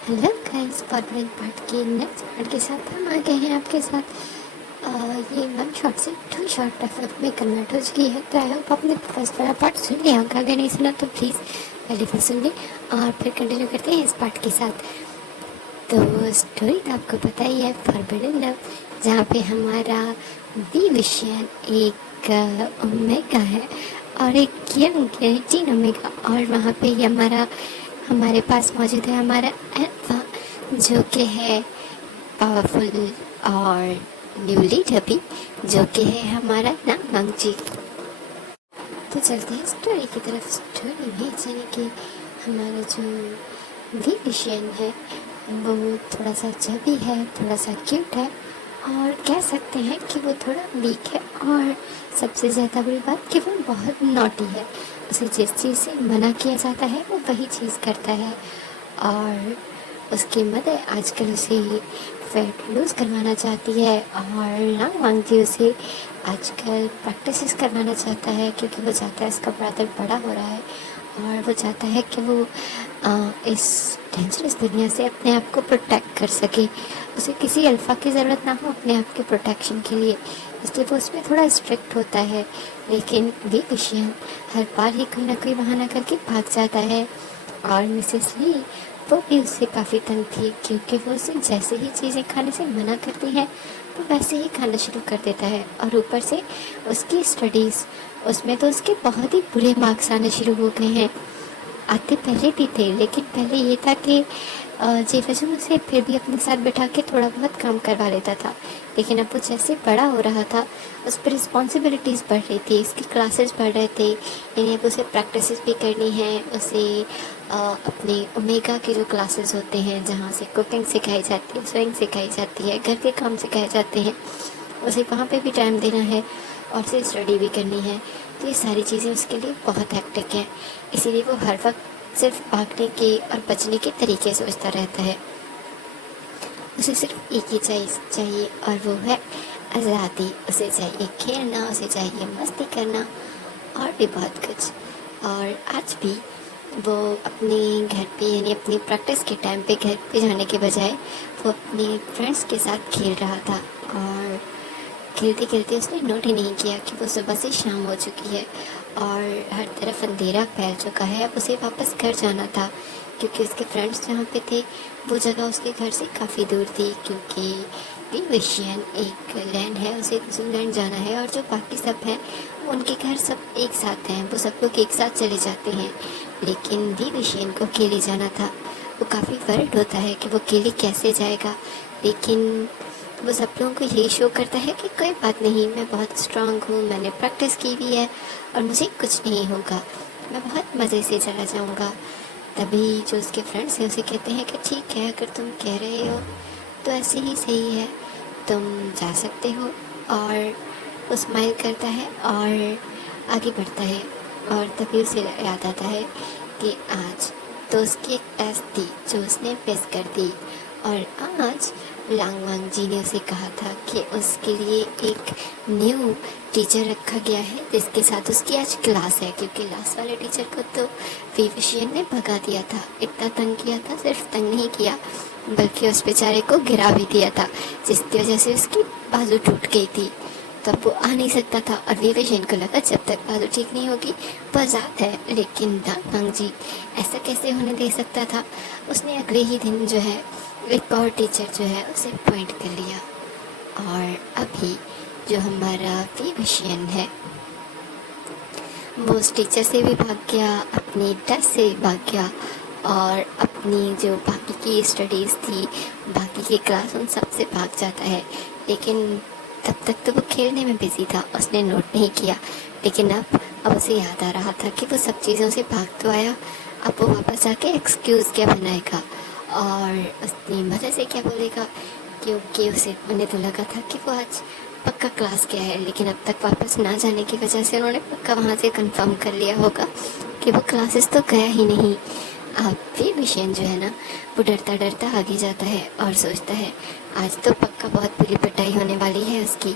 Hello guys, forward part के next part के साथ हम आ गए हैं आपके साथ। ये 1 शॉट से 2 शॉट एफएफ में कन्वर्ट हो चुकी है। तो आई होप आपने फर्स्ट वाला पार्ट सुन लिया होगा। अगर नहीं सुना तो प्लीज़ पहले फिर सुन लें और फिर कंटिन्यू करते हैं इस पार्ट के साथ। तो स्टोरी तो आपको पता ही है, फॉरबिडन लव, जहाँ पे हमारा वी विशियन एक ओमेगा है और एक यंग टीन ओमेगा, और वहाँ पे ही हमारे पास मौजूद है हमारा अल्फा, जो कि है पावरफुल और न्यूली डबी, जो कि है हमारा नांगवांग जी। तो चलते हैं स्टोरी की तरफ। स्टोरी में यानी कि हमारा जो वी विशियन है वो थोड़ा सा चबी है, थोड़ा सा क्यूट है, और कह सकते हैं कि वो थोड़ा वीक है। और सबसे ज़्यादा बड़ी बात कि वो बहुत नॉटी है। उसे जिस चीज़ से मना किया जाता है वो वही चीज़ करता है। और उसकी मदर आजकल उसे फैट लूज़ करवाना चाहती है, और नांगवांग जी उसे आजकल प्रैक्टिसेस करवाना चाहता है, क्योंकि वो चाहता है उसका ब्रदर बड़ा हो रहा है और वो चाहता है कि वो इस डेंजरस दुनिया से अपने आप को प्रोटेक्ट कर सके। उसे किसी अल्फ़ा की ज़रूरत ना हो अपने आप के प्रोटेक्शन के लिए, इसलिए वो उसमें थोड़ा स्ट्रिक्ट होता है। लेकिन वी विशियन हर बार ही कोई ना कोई बहाना करके भाग जाता है। और मिसेस ली वो भी उससे काफ़ी तंग थी, क्योंकि वो उसे जैसे ही चीज़ें खाने से मना करती है वो वैसे ही खाना शुरू कर देता है। और ऊपर से उसकी स्टडीज़, उसमें तो उसके बहुत ही बुरे मार्क्स आने शुरू हो गए हैं। आते पहले भी थे, लेकिन पहले ये था कि जेफरसन उसे फिर भी अपने साथ बैठा के थोड़ा बहुत काम करवा लेता था। लेकिन अब वो जैसे बड़ा हो रहा था उस पर रिस्पॉन्सिबिलिटीज़ बढ़ रही थी, इसकी क्लासेस बढ़ रहे थे, यानी अब उसे प्रैक्टिस भी करनी है। उसे अपने ओमेगा के जो क्लासेस होते हैं जहाँ से कुकिंग सिखाई जाती है, स्विंग सिखाई जाती है, घर के काम सिखाए जाते हैं, उसे वहाँ पे भी टाइम देना है और उसे स्टडी भी करनी है। तो ये सारी चीज़ें उसके लिए बहुत हेक्टिक है, इसीलिए वो हर वक्त सिर्फ भागने के और बचने के तरीके सोचता रहता है। उसे सिर्फ एक ही चीज़ चाहिए और वो है आज़ादी। उसे चाहिए खेलना, उसे चाहिए मस्ती करना और भी बहुत कुछ। और आज भी वो अपने घर पे, यानी अपनी प्रैक्टिस के टाइम पे घर पे जाने के बजाय वो अपने फ्रेंड्स के साथ खेल रहा था। और खेलते खेलते उसने नोट ही नहीं किया कि वो सुबह से शाम हो चुकी है और हर तरफ अंधेरा फैल चुका है। अब उसे वापस घर जाना था, क्योंकि उसके फ्रेंड्स जहाँ पे थे वो जगह उसके घर से काफ़ी दूर थी, क्योंकि वी विशियन एक लैंड है, उसे जूलैंड जाना है, और जो बाकी सब हैं उनके घर सब एक साथ हैं, वो सब लोग एक साथ चले जाते हैं। लेकिन वी विशियन को अकेले जाना था। वो काफ़ी वरिड होता है कि वो अकेले कैसे जाएगा, लेकिन वो सब लोगों को यही शो करता है कि कोई बात नहीं, मैं बहुत स्ट्रांग हूँ, मैंने प्रैक्टिस की भी है और मुझे कुछ नहीं होगा, मैं बहुत मज़े से चला जाऊँगा। तभी जो उसके फ्रेंड्स हैं उसे कहते हैं कि ठीक है, अगर तुम कह रहे हो तो ऐसे ही सही है, तुम जा सकते हो। और वो स्माइल करता है और आगे बढ़ता है। और तभी उसे याद आता है कि आज तो उसकी एक टेस्ट थी जो उसने मिस कर दी, और आज लांगवांग जी ने उसे कहा था कि उसके लिए एक न्यू टीचर रखा गया है जिसके साथ उसकी आज क्लास है, क्योंकि लास्ट वाले टीचर को तो वी विशियन ने भगा दिया था। इतना तंग किया था, सिर्फ तंग नहीं किया बल्कि उस बेचारे को गिरा भी दिया था, जिसकी वजह से उसकी बाजू टूट गई थी। तब वो आ नहीं सकता था और वी विशियन को लगा जब तक बाजू ठीक नहीं होगी वो आज़ाद है। लेकिन दांगवांग जी ऐसा कैसे होने दे सकता था। उसने अगले ही दिन जो है एक और टीचर जो है उसे अपॉइंट कर लिया, और अभी जो हमारा वी विशियन है वो उस टीचर से भी भाग गया, अपनी टेस्ट से भी भाग गया, और अपनी जो बाकी की स्टडीज़ थी, बाकी की क्लास, उन सब से भाग जाता है। लेकिन तब तक तो वो खेलने में बिजी था, उसने नोट नहीं किया। लेकिन अब उसे याद आ रहा था कि वो सब चीज़ों से भाग तो आया, अब वो वापस जाके एक्सक्यूज़ क्या बनाएगा और अपनी मदर से क्या बोलेगा, क्योंकि उसे उन्हें तो लगा था कि वो आज पक्का क्लास गया है। लेकिन अब तक वापस ना जाने की वजह से उन्होंने पक्का वहाँ से कंफर्म कर लिया होगा कि वो क्लासेस तो गया ही नहीं। अब वी विशियन जो है ना, वो डरता डरता आगे जाता है और सोचता है आज तो पक्का बहुत बुरी पिटाई होने वाली है उसकी।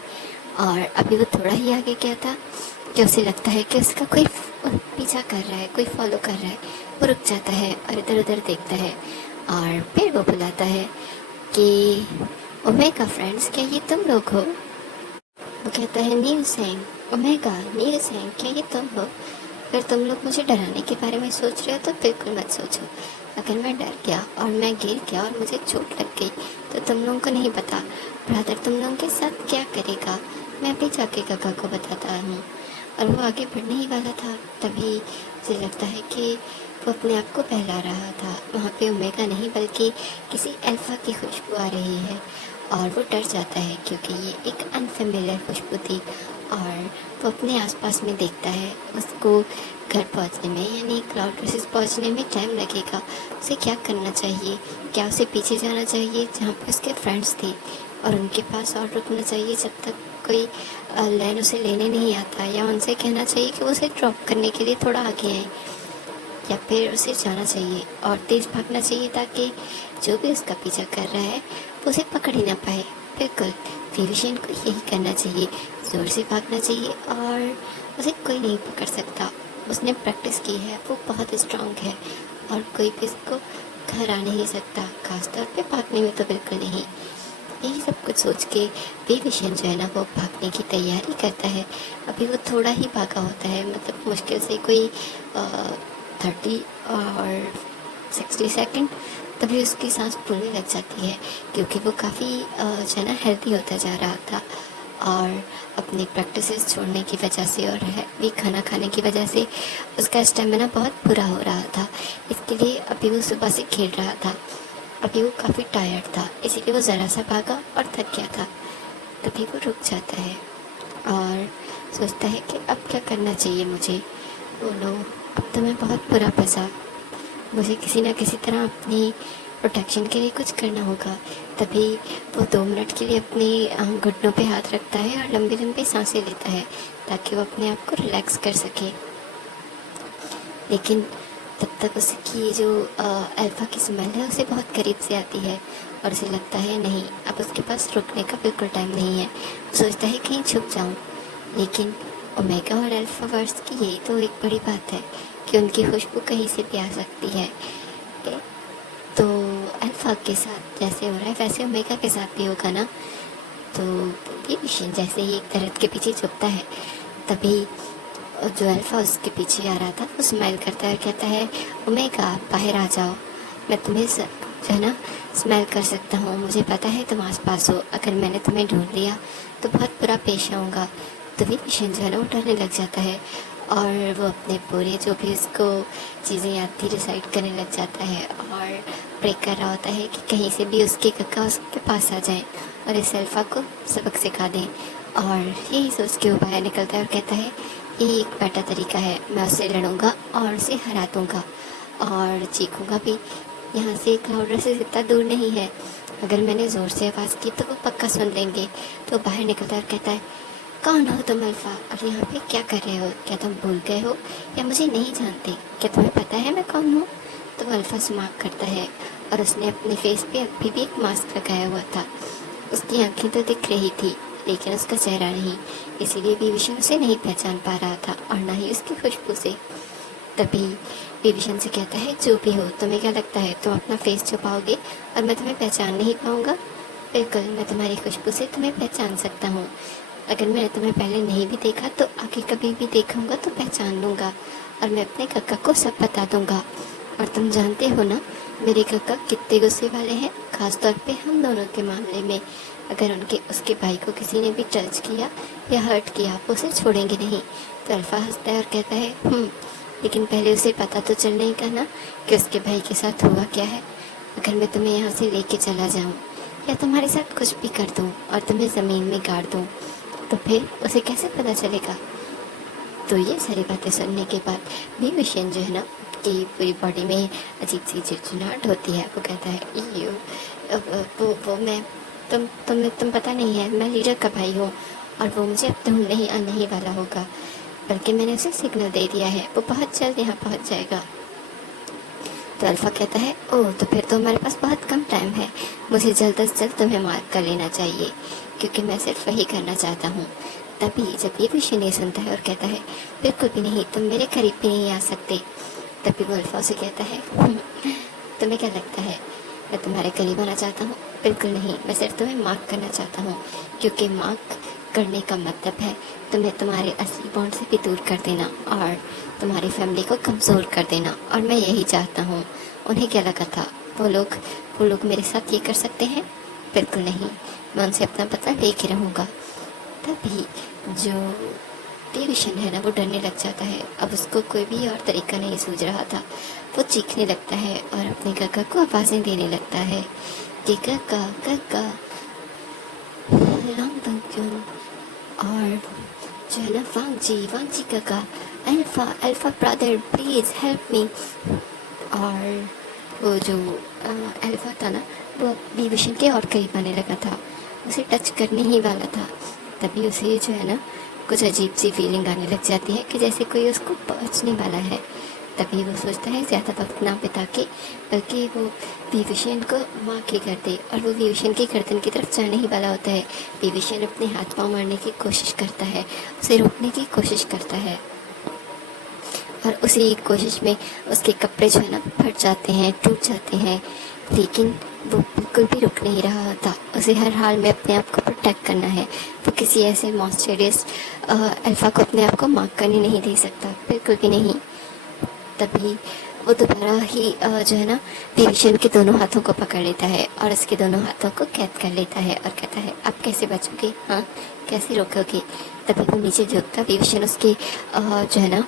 और अभी वो थोड़ा ही आगे गया था कि उसे लगता है कि उसका कोई पीछा कर रहा है, कोई फॉलो कर रहा है। वो रुक जाता है और इधर उधर देखता है और फिर वो बुलाता है कि ओमेगा फ्रेंड्स, क्या ये तुम लोग हो? वो कहता है नील सेंग। ओमेगा, नील सेंग, क्या ये तुम हो? अगर तुम लोग मुझे डराने के बारे में सोच रहे हो तो बिल्कुल मत सोचो। अगर मैं डर गया और मैं गिर गया और मुझे चोट लग गई तो तुम लोगों को नहीं पता ब्रदर तुम लोगों के साथ क्या करेगा। मैं भी जाके काका को बताता हूँ। और वो आगे बढ़ने ही वाला था, तभी मुझे लगता है कि वो अपने आप को बहला रहा था। वहाँ पे ओमेगा नहीं बल्कि किसी अल्फा की खुशबू आ रही है और वो डर जाता है क्योंकि ये एक अनफेमिलियर खुशबू थी। और वो अपने आसपास में देखता है, उसको घर पहुंचने में यानी क्लाउड रेसिस पहुंचने में टाइम लगेगा। उसे क्या करना चाहिए? क्या उसे पीछे जाना चाहिए जहाँ पे उसके फ्रेंड्स थे और उनके पास और रुकना चाहिए जब तक कोई लाइन उसे लेने नहीं आता, या उनसे कहना चाहिए कि वो उसे ड्रॉप करने के लिए थोड़ा आगे आए, या फिर उसे जाना चाहिए और तेज़ भागना चाहिए ताकि जो भी उसका पीछा कर रहा है वो उसे पकड़ ही ना पाए। बिल्कुल विविशन को यही करना चाहिए, ज़ोर से भागना चाहिए और उसे कोई नहीं पकड़ सकता। उसने प्रैक्टिस की है, वो बहुत स्ट्रांग है और कोई भी उसको हरा नहीं सकता, खासतौर पे भागने में तो बिल्कुल नहीं। यही सब कुछ सोच के विविशन जो है ना वो भागने की तैयारी करता है। अभी वो थोड़ा ही भागा होता है, मतलब मुश्किल से कोई 30 और 60 सेकेंड, तभी उसकी सांस फूलने लग जाती है क्योंकि वो काफ़ी जो है ना हेल्दी होता जा रहा था। और अपनी प्रैक्टिसेस छोड़ने की वजह से और हैवी खाना खाने की वजह से उसका स्टेमिना बहुत बुरा हो रहा था। इसके लिए अभी वो सुबह से खेल रहा था, अभी वो काफ़ी टायर्ड था, इसीलिए वो ज़रा सा भागा और थक गया था। तभी वो रुक जाता है और सोचता है कि अब क्या करना चाहिए मुझे। ओ नो, अब तो मैं बहुत बुरा फंसा, मुझे किसी ना किसी तरह अपनी प्रोटेक्शन के लिए कुछ करना होगा। तभी वो 2 मिनट के लिए अपने घुटनों पे हाथ रखता है और लंबी लंबी सांसें लेता है ताकि वो अपने आप को रिलैक्स कर सके। लेकिन तब तक उसकी जो अल्फ़ा की स्मेल है उसे बहुत करीब से आती है और उसे लगता है नहीं, अब उसके पास रुकने का बिल्कुल टाइम नहीं है। वो सोचता है कहीं छुप जाऊं, लेकिन ओमेगा और अल्फ़ा वर्ड्स की यही तो एक बड़ी बात है कि उनकी खुशबू कहीं से भी आ सकती है। तो अल्फ़ा के साथ जैसे हो रहा है वैसे ओमेगा के साथ भी होगा ना। तो ये विषय जैसे ही एक दर्द के पीछे छुपता है, तभी जो अल्फ़ा उसके पीछे आ रहा था वो स्माइल करता है और कहता है ओमेगा बाहर आ जाओ, मैं तुम्हें जो है ना स्मेल कर सकता हूँ, मुझे पता है तुम आस पास हो, अगर मैंने तुम्हें ढूंढ लिया तो बहुत बुरा पेश आऊँगा। तो भी मिशन जो है ना वो डरने लग जाता है और वो अपने पूरे जो भी उसको चीज़ें याद थी रिसाइड करने लग जाता है और प्रे कर रहा होता है कि कहीं से भी उसके कक्का उसके पास आ जाए और इस अल्फ़ा को सबक सिखा दें। और यही सोच के वो बाहर निकलता है और कहता है यही एक बेटर तरीका है, मैं उससे लड़ूंगा और उसे हरा दूंगा और चीखूंगा भी। यहाँ से क्लाउड से इतना दूर नहीं है, अगर मैंने ज़ोर से आवाज़ की तो वो पक्का सुन लेंगे। तो बाहर निकलता है और कहता है कौन हो तुम अल्फ़ा, और यहाँ पे क्या कर रहे हो? क्या तुम भूल गए हो या मुझे नहीं जानते? क्या तुम्हें पता है मैं कौन हूँ? तो अल्फ़ा स्मार्ट करता है और उसने अपने फेस पे अभी भी एक मास्क लगाया हुआ था। उसकी आंखें तो दिख रही थी लेकिन उसका चेहरा नहीं, इसीलिए विभीषण उसे नहीं पहचान पा रहा था और ना ही उसकी खुशबू से। तभी विभीषण से कहता है जो भी हो तुम्हें क्या लगता है तुम अपना फेस छुपाओगे और मैं तुम्हें पहचान नहीं पाऊंगा? बिल्कुल, मैं तुम्हारी खुशबू से तुम्हें पहचान सकता हूँ। अगर मैंने तुम्हें पहले नहीं भी देखा तो आगे कभी भी देखूंगा तो पहचान लूँगा और मैं अपने काका को सब बता दूंगा। और तुम जानते हो ना मेरे काका कितने गुस्से वाले हैं, खासतौर पे हम दोनों के मामले में। अगर उनके उसके भाई को किसी ने भी टच किया या हर्ट किया वो उसे छोड़ेंगे नहीं। तो अल्फ़ा हंसता है और कहता है लेकिन पहले उसे पता तो चलने का ना कि उसके भाई के साथ हुआ क्या है। अगर मैं तुम्हें यहाँ से लेके चला जाऊँ या तुम्हारे साथ कुछ भी कर दूँ और तुम्हें ज़मीन में गाड़ दूँ तो फिर उसे कैसे पता चलेगा? तो ये सारी बातें सुनने के बाद विभीषण जो है ना कि पूरी बॉडी में अजीब सी चिड़चिड़ाहट होती है। वो कहता है यू वो मैं तुम पता नहीं है मैं लीडर का भाई हूँ और वो मुझे अब ढूंढने ही आने ही वाला होगा, बल्कि मैंने उसे सिग्नल दे दिया है, वो बहुत जल्द यहाँ पहुँच जाएगा। तो अल्फ़ा कहता है ओह तो फिर तो हमारे पास बहुत कम टाइम है, मुझे जल्द से जल्द तुम्हें मार्क कर लेना चाहिए क्योंकि मैं सिर्फ वही करना चाहता हूँ। तभी जब ये विषय नहीं सुनता है और कहता है बिल्कुल भी नहीं, तुम मेरे करीब भी नहीं आ सकते। तभी वो अल्फ़ा से कहता है तुम्हें क्या लगता है मैं तुम्हारे करीब आना चाहता हूँ? बिल्कुल नहीं, मैं सिर्फ तुम्हें मार्क करना चाहता हूँ, क्योंकि मार्क करने का मतलब है तुम्हें तुम्हारे असली बॉन्ड से भी दूर कर देना और तुम्हारी फैमिली को कमज़ोर कर देना, और मैं यही चाहता हूँ। उन्हें क्या लगा था? वो लोग मेरे साथ ये कर सकते हैं? बिल्कुल नहीं, मैं उनसे अपना बदला लेके रहूँगा। तभी जो विशन है ना, वो डरने लग जाता है। अब उसको कोई भी और तरीका नहीं सूझ रहा था। वो चीखने लगता है और अपने काका को आवाज़ें देने लगता है कि काका काका लॉन्ग बंक्यून, और जो है ना वांग जी काका, alpha alpha brother please help me. और वो जो अल्फा था ना, वो विशन के और करीब आने लगा था, उसे टच करने ही वाला था। तभी उसे जो है ना कुछ अजीब सी फीलिंग आने लग जाती है कि जैसे कोई उसको पहुंचने वाला है। तभी वो सोचता है ज़्यादा वक्त ना बिता के बल्कि वो विभीषण को मार के कर दे, और वो विभीषण की गर्दन की तरफ जाने ही वाला होता है। विभीषण अपने हाथ पांव मारने की कोशिश करता है, उसे रोकने की कोशिश करता है, और उसी कोशिश में उसके कपड़े जो है ना फट जाते हैं, टूट जाते हैं, लेकिन वो बिल्कुल भी रुक नहीं रहा था। उसे हर हाल में अपने आप को प्रोटेक्ट करना है। वो किसी ऐसे मॉन्स्टरियस अल्फा को अपने आप को मार्क करने नहीं दे सकता, बिल्कुल भी नहीं। तभी वो दोबारा ही जो है ना विभीषण के दोनों हाथों को पकड़ लेता है और उसके दोनों हाथों को कैद कर लेता है और कहता है, आप कैसे बचोगे? हाँ, कैसे रोकोगे? तभी वो नीचे झुकता विभीषण उसके जो है ना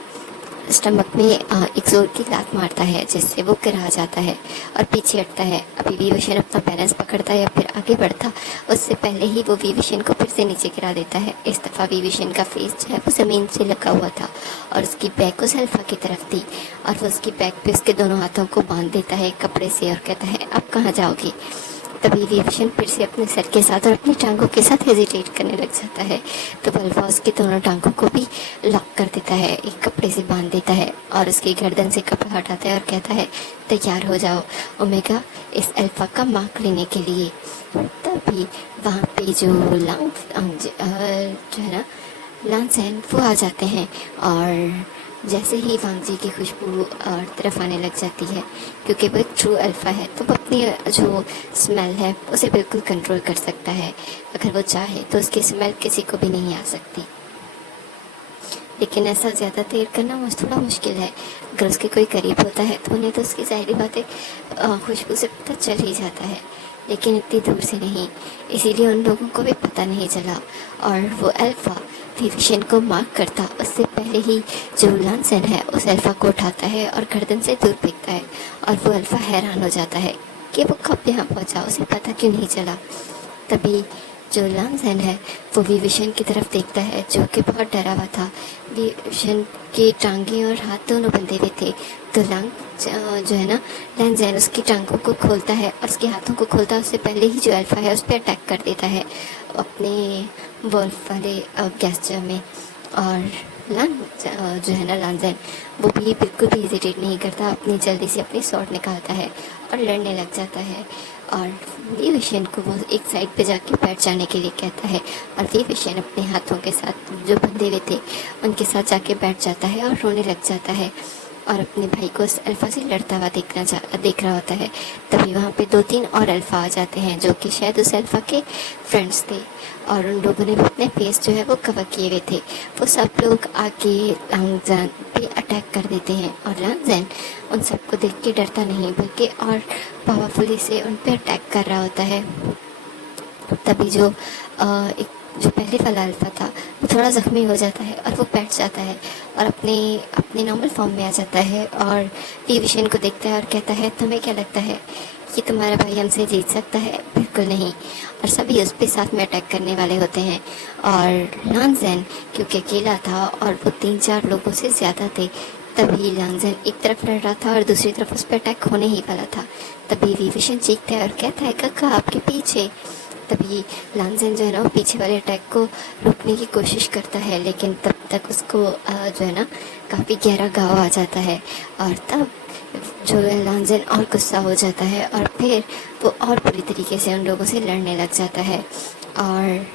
स्टमक में एक जोर की लात मारता है, जिससे वो गिरा जाता है और पीछे हटता है। अभी विभीषण अपना बैलेंस पकड़ता है या फिर आगे बढ़ता, उससे पहले ही वो विभीषण को फिर से नीचे गिरा देता है। इस दफ़ा विभीषण का फेस जो है वो ज़मीन से लगा हुआ था और उसकी बैक उस अल्फा की तरफ थी, और वो उसकी बैक पे उसके दोनों हाथों को बांध देता है कपड़े से और कहता है, अब कहाँ जाओगे? तभी विभीषण फिर से अपने सर के साथ और अपनी टांगों के साथ हेजिटेट करने लग जाता है। तो अल्फा उसकी दोनों टांगों को भी लॉक कर देता है, एक कपड़े से बांध देता है और उसकी गर्दन से कपड़ा हटाता है और कहता है, तैयार हो जाओ ओमेगा इस अल्फा का मार्क लेने के लिए। तभी वहाँ पे जो जो है ना लांसैन वो आ जाते हैं, और जैसे ही वांग जी की खुशबू और तरफ आने लग जाती है, क्योंकि वो एक ट्रू अल्फ़ा है तो वो अपनी जो स्मेल है उसे बिल्कुल कंट्रोल कर सकता है। अगर वो चाहे तो उसकी स्मेल किसी को भी नहीं आ सकती, लेकिन ऐसा ज़्यादा देर करना थोड़ा मुश्किल है। अगर उसके कोई करीब होता है तो उन्हें तो उसकी ज़ाहिरी बात है खुशबू से पता चल ही जाता है, लेकिन इतनी दूर से नहीं, इसीलिए उन लोगों को भी पता नहीं चला। और वो अल्फ़ा विभीषण को मार्क करता उससे पहले ही जो लांसैन है उस अल्फ़ा को उठाता है और गर्दन से दूर फेंकता है, और वो अल्फ़ा हैरान हो जाता है कि वो कब यहाँ पहुँचा, उसे पता क्यों नहीं चला। तभी जो लांसैन है वो विभीषण की तरफ देखता है, जो कि बहुत डरा हुआ था। विभीषण की टांगें और हाथ दोनों बंधे हुए थे, तो जो है ना लांसैन उसकी टांगों को खोलता है और उसके हाथों को खोलता है, उससे पहले ही जो अल्फा है उस पर अटैक कर देता है अपने वॉल्फ वाले गैस्चर में। और जो है ना लांसैन वो भी बिल्कुल भी हेजिटेट नहीं करता, अपनी जल्दी से अपनी स्वॉर्ड निकालता है और लड़ने लग जाता है, और विभीषण को वो एक साइड पे जाके बैठ जाने के लिए कहता है, और विभीषण अपने हाथों के साथ जो बंधे हुए थे उनके साथ जाके बैठ जाता है और रोने लग जाता है, और अपने भाई को उस अल्फ़ा से लड़ता हुआ देख रहा होता है। तभी वहाँ पे 2-3 और अल्फ़ा आ जाते हैं जो कि शायद उस अल्फ़ा के फ्रेंड्स थे, और उन लोगों ने भी अपने फेस जो है वो कवर किए हुए थे। वो सब लोग आके लांगजैन पे अटैक कर देते हैं, और लांगजैन उन सबको देख के डरता नहीं बल्कि और पावरफुली से उन पे अटैक कर रहा होता है। तभी एक जो पहले वाला अल्फ़ा था वो थोड़ा ज़ख्मी हो जाता है और वो बैठ जाता है और अपने अपने नॉर्मल फॉर्म में आ जाता है, और विभीषण को देखता है और कहता है, तुम्हें क्या लगता है कि तुम्हारा भाई हमसे जीत सकता है? बिल्कुल नहीं। और सभी उस पर साथ में अटैक करने वाले होते हैं, और लांसैन क्योंकि अकेला था और वो 3-4 लोगों से ज़्यादा थे, तभी लांसैन एक तरफ लड़ रहा था और दूसरी तरफ उस पर अटैक होने ही वाला था। तभी विभीषण चीखता है और कहता है, काका आपके पीछे। तभी लांसैन जो है ना वो पीछे वाले अटैक को रोकने की कोशिश करता है, लेकिन तब तक उसको जो है ना काफ़ी गहरा घाव आ जाता है, और तब जो है लांसैन और गुस्सा हो जाता है और फिर वो और बुरी तरीके से उन लोगों से लड़ने लग जाता है, और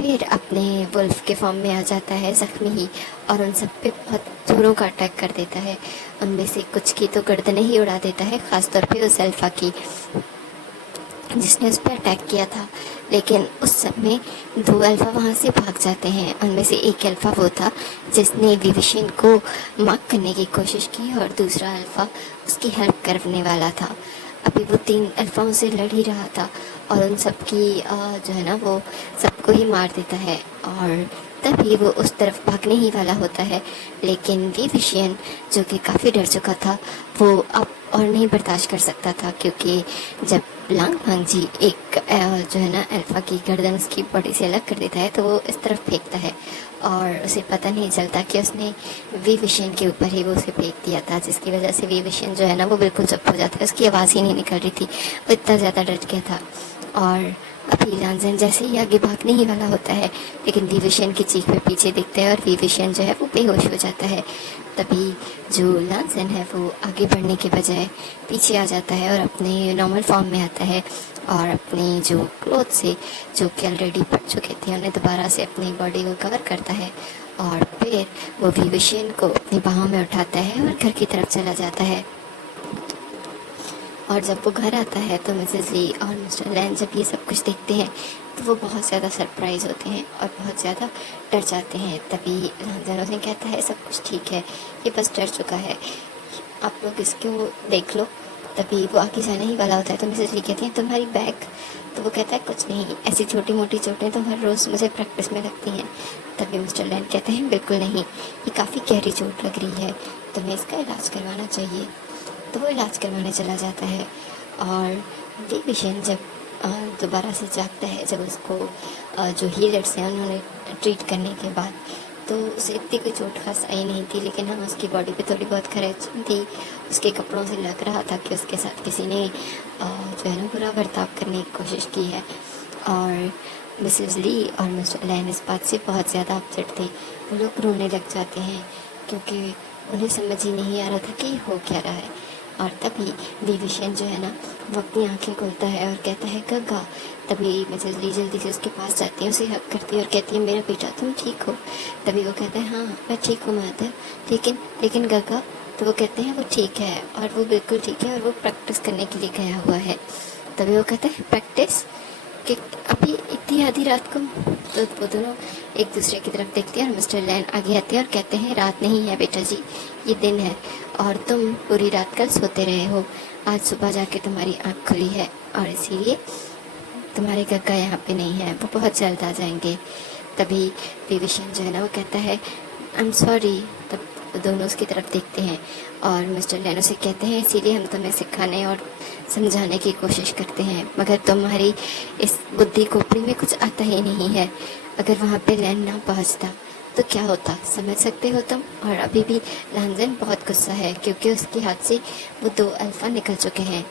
फिर अपने वुल्फ के फॉर्म में आ जाता है ज़ख्मी ही, और उन सब पे बहुत जोरों का अटैक कर देता है। उनमें से कुछ की तो गर्दनें ही उड़ा देता है, ख़ासतौर पे उस अल्फ़ा की। जिसने उस पर अटैक किया था। लेकिन उस सब में 2 अल्फ़ा वहाँ से भाग जाते हैं। उनमें से एक अल्फ़ा वो था जिसने विविशन को मार्क करने की कोशिश की और दूसरा अल्फ़ा उसकी हेल्प करने वाला था। अभी वो 3 अल्फ़ाओं से लड़ ही रहा था और उन सब की जो है ना वो सबको ही मार देता है और तभी वो उस तरफ भागने ही वाला होता है। लेकिन विविशियन जो कि काफ़ी डर चुका था वो अब और नहीं बर्दाश्त कर सकता था, क्योंकि जब लांग फांग जी एक जो है ना अल्फ़ा की गर्दन उसकी बॉडी से अलग कर देता है तो वो इस तरफ फेंकता है और उसे पता नहीं चलता कि उसने विविशन के ऊपर ही वो उसे फेंक दिया था, जिसकी वजह से विविशन जो है ना वो बिल्कुल चुप हो जाता है। उसकी आवाज़ ही नहीं निकल रही थी, वो इतना ज़्यादा डर गया था। और अभी लांजन जैसे ही आगे भागने ही वाला होता है लेकिन विविशन की चीख में पीछे दिखता है और विविशन जो है वो बेहोश हो जाता है। तभी जो लांजन है वो आगे बढ़ने के बजाय पीछे आ जाता है और अपने नॉर्मल फॉर्म में आता है और अपनी जो क्लोथ से जो कि ऑलरेडी पट चुके थे उन्हें दोबारा से अपनी बॉडी को कवर करता है और फिर वो विविशन को अपनी बाहों में उठाता है और घर की तरफ चला जाता है। और जब वो घर आता है तो मिसेस ली और मिस्टर लैन जब ये सब कुछ देखते हैं तो वो बहुत ज़्यादा सरप्राइज़ होते हैं और बहुत ज़्यादा डर जाते हैं। तभी लांजन उन्हें कहता है सब कुछ ठीक है, ये बस डर चुका है, आप लोग इसको देख लो। तभी वो आगे जाने ही वाला होता है तो मिसेस ली कहती हैं तुम्हारी बैग। तो वो कहता है कुछ नहीं, ऐसी छोटी मोटी चोटें तो हर रोज़ मुझे प्रैक्टिस में लगती हैं। तभी मिस्टर लैन कहते हैं बिल्कुल नहीं, ये काफ़ी गहरी चोट लग रही है, तुम्हें इसका इलाज करवाना चाहिए। तो वो इलाज करवाने चला जाता है और विविशन जब दोबारा से जागता है, जब उसको जो हीलर्स हैं उन्होंने ट्रीट करने के बाद, तो उसे इतनी कोई चोट खास आई नहीं थी, लेकिन हाँ उसकी बॉडी पे थोड़ी बहुत खरोंच थी। उसके कपड़ों से लग रहा था कि उसके साथ किसी ने जो है ना बुरा बर्ताव करने की कोशिश की है। और मिसेस ली और मिस्टर लैन इस बात से बहुत ज़्यादा अपसेट थे। वो लोग रोने लग जाते हैं क्योंकि उन्हें समझ ही नहीं आ रहा था कि हो क्या रहा है। और तभी विविशन जो है ना वो अपनी आंखें खोलता है और कहता है गग्गा। तभी मिसेस ली जल्दी से उसके पास जाती है, उसे हक करती है और कहती है मेरा बेटा तुम ठीक हो। तभी वो कहता है हाँ मैं ठीक हूँ मदर, लेकिन गग्गा। तो वो कहते हैं वो ठीक है और वो बिल्कुल ठीक है और वो प्रैक्टिस करने के लिए गया हुआ है। तभी वो कहता है प्रैक्टिस कि अभी इतनी आधी रात को। तो वो दोनों एक दूसरे की तरफ देखते हैं और मिस्टर लैन आगे आते हैं और कहते हैं रात नहीं है बेटा जी, ये दिन है और तुम पूरी रात कल सोते रहे हो। आज सुबह जाके तुम्हारी आँख खुली है और इसीलिए तुम्हारे गग्गा यहाँ पे नहीं है, वो बहुत जल्द आ जाएंगे। तभी विविशन जो है ना वो कहता है आई एम सॉरी। तब दोनों उसकी तरफ देखते हैं और मिस्टर लैन उसे कहते हैं इसीलिए हम तुम्हें सिखाने और समझाने की कोशिश करते हैं, मगर तुम्हारी इस बुद्धि खोपड़ी में कुछ आता ही नहीं है। अगर वहाँ पे लैन ना पहुँचता तो क्या होता समझ सकते हो तुम। और अभी भी लांजन बहुत गुस्सा है क्योंकि उसके हाथ से वो 2 अल्फ़ा निकल चुके हैं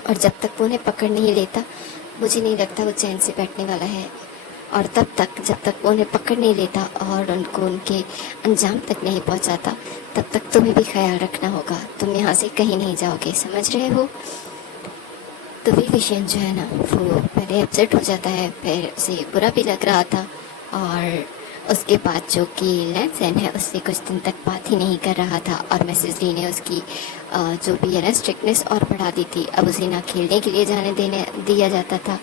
और जब तक वो उन्हें पकड़ नहीं लेता मुझे नहीं लगता वो चैन से बैठने वाला है। और तब तक जब तक वो उन्हें पकड़ नहीं लेता और उनको उनके अंजाम तक नहीं पहुंचाता तब तक तुम्हें भी ख्याल रखना होगा, तुम यहाँ से कहीं नहीं जाओगे, समझ रहे हो। तो विविशन जो है ना वो पहले अपसेट हो जाता है, फिर उसे बुरा भी लग रहा था और उसके बाद जो कि लैंसन है उससे कुछ दिन तक बात ही नहीं कर रहा था और मिसेस ली ने उसकी जो भी है ना स्ट्रिक्टनेस और बढ़ा दी थी। अब उसे ना खेलने के लिए जाने देने दिया जाता था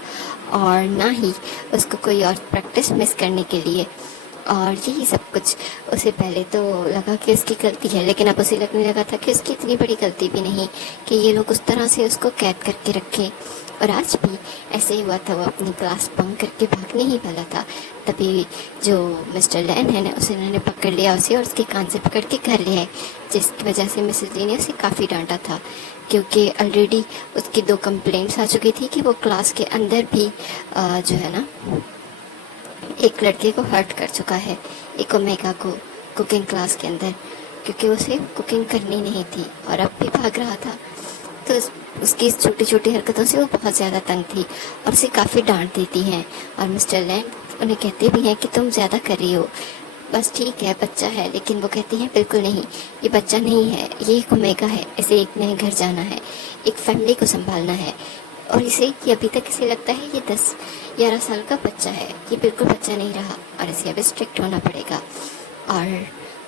और ना ही उसको कोई और प्रैक्टिस मिस करने के लिए। और यही सब कुछ उसे पहले तो लगा कि उसकी गलती है, लेकिन अब उसे लगने लगा था कि उसकी इतनी बड़ी गलती भी नहीं कि ये लोग उस तरह से उसको कैद करके रखें। और आज भी ऐसे ही हुआ था, वो अपनी क्लास बंक करके भागने ही वाला था। तभी जो मिस्टर लैन है ना उन्होंने पकड़ लिया उसे और उसके कान से पकड़ के घर ले आए, जिसकी वजह से मिसेस ली ने उसे काफ़ी डांटा था क्योंकि ऑलरेडी उसकी 2 कंप्लेंट्स आ चुकी थी कि वो क्लास के अंदर भी जो है ना एक लड़के को हर्ट कर चुका है, एक ओमेगा को कुकिंग क्लास के अंदर, क्योंकि उसे कुकिंग करनी नहीं थी और अब भी भाग रहा था। तो उसकी इस छोटी छोटी हरकतों से वो बहुत ज़्यादा तंग थी और उसे काफ़ी डांट देती हैं। और मिस्टर लैन उन्हें कहते भी हैं कि तुम ज़्यादा कर रही हो, बस ठीक है बच्चा है। लेकिन वो कहती हैं बिल्कुल नहीं, ये बच्चा नहीं है, ये एक ओमेगा है, इसे एक नए घर जाना है, एक फैमिली को संभालना है। और ये अभी तक इसे लगता है ये 10-11 साल का बच्चा है, ये बिल्कुल बच्चा नहीं रहा और इसे अब स्ट्रिक्ट होना पड़ेगा। और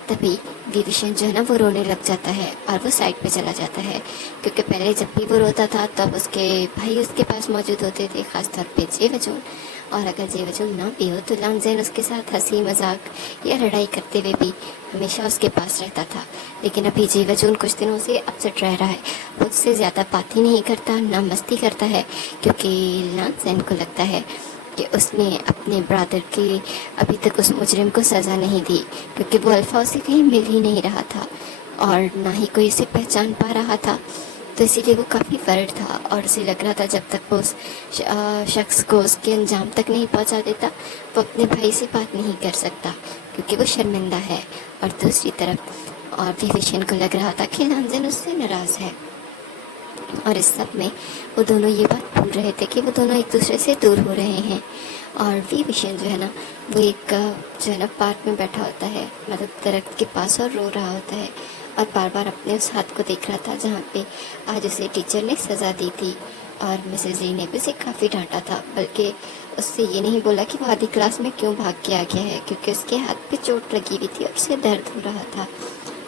तभी विभीषण जो है ना वो रोने लग जाता है और वो साइड पे चला जाता है, क्योंकि पहले जब भी वो रोता था तब उसके भाई उसके पास मौजूद होते थे, खासतौर पे जेवजोन। और अगर जेवजोन ना भी हो तो लांगज़ेन उसके साथ हंसी मजाक या लड़ाई करते हुए भी हमेशा उसके पास रहता था। लेकिन अभी जेवजोन कुछ दिनों से अपसेट रह रहा है, वो उससे ज़्यादा बात ही नहीं करता, ना मस्ती करता है, क्योंकि लांगज़ेन को लगता है कि उसने अपने ब्रदर के अभी तक उस मुजरिम को सज़ा नहीं दी, क्योंकि वो अल्फ़ा उसे कहीं मिल ही नहीं रहा था और ना ही कोई उसे पहचान पा रहा था। तो इसीलिए वो काफ़ी वर्ड था और उसे लग रहा था जब तक वो उस शख्स को उसके अंजाम तक नहीं पहुंचा देता वो अपने भाई से बात नहीं कर सकता, क्योंकि वो शर्मिंदा है। और दूसरी तरफ और विभीषण को लग रहा था कि लांगज़ेन उससे नाराज़ है, और इस सब में वो दोनों ये बात भूल रहे थे कि वो दोनों एक दूसरे से दूर हो रहे हैं। और विभीषण जो है ना वो एक जो है ना पार्क में बैठा होता है, मतलब दरख्त के पास, और रो रहा होता है और बार बार अपने उस हाथ को देख रहा था जहाँ पे आज उसे टीचर ने सज़ा दी थी और मिसेज ली ने भी उसे काफ़ी डांटा था, बल्कि उससे ये नहीं बोला कि वो आधी क्लास में क्यों भाग के आ गया है, क्योंकि उसके हाथ पे चोट लगी हुई थी और उसे दर्द हो रहा था।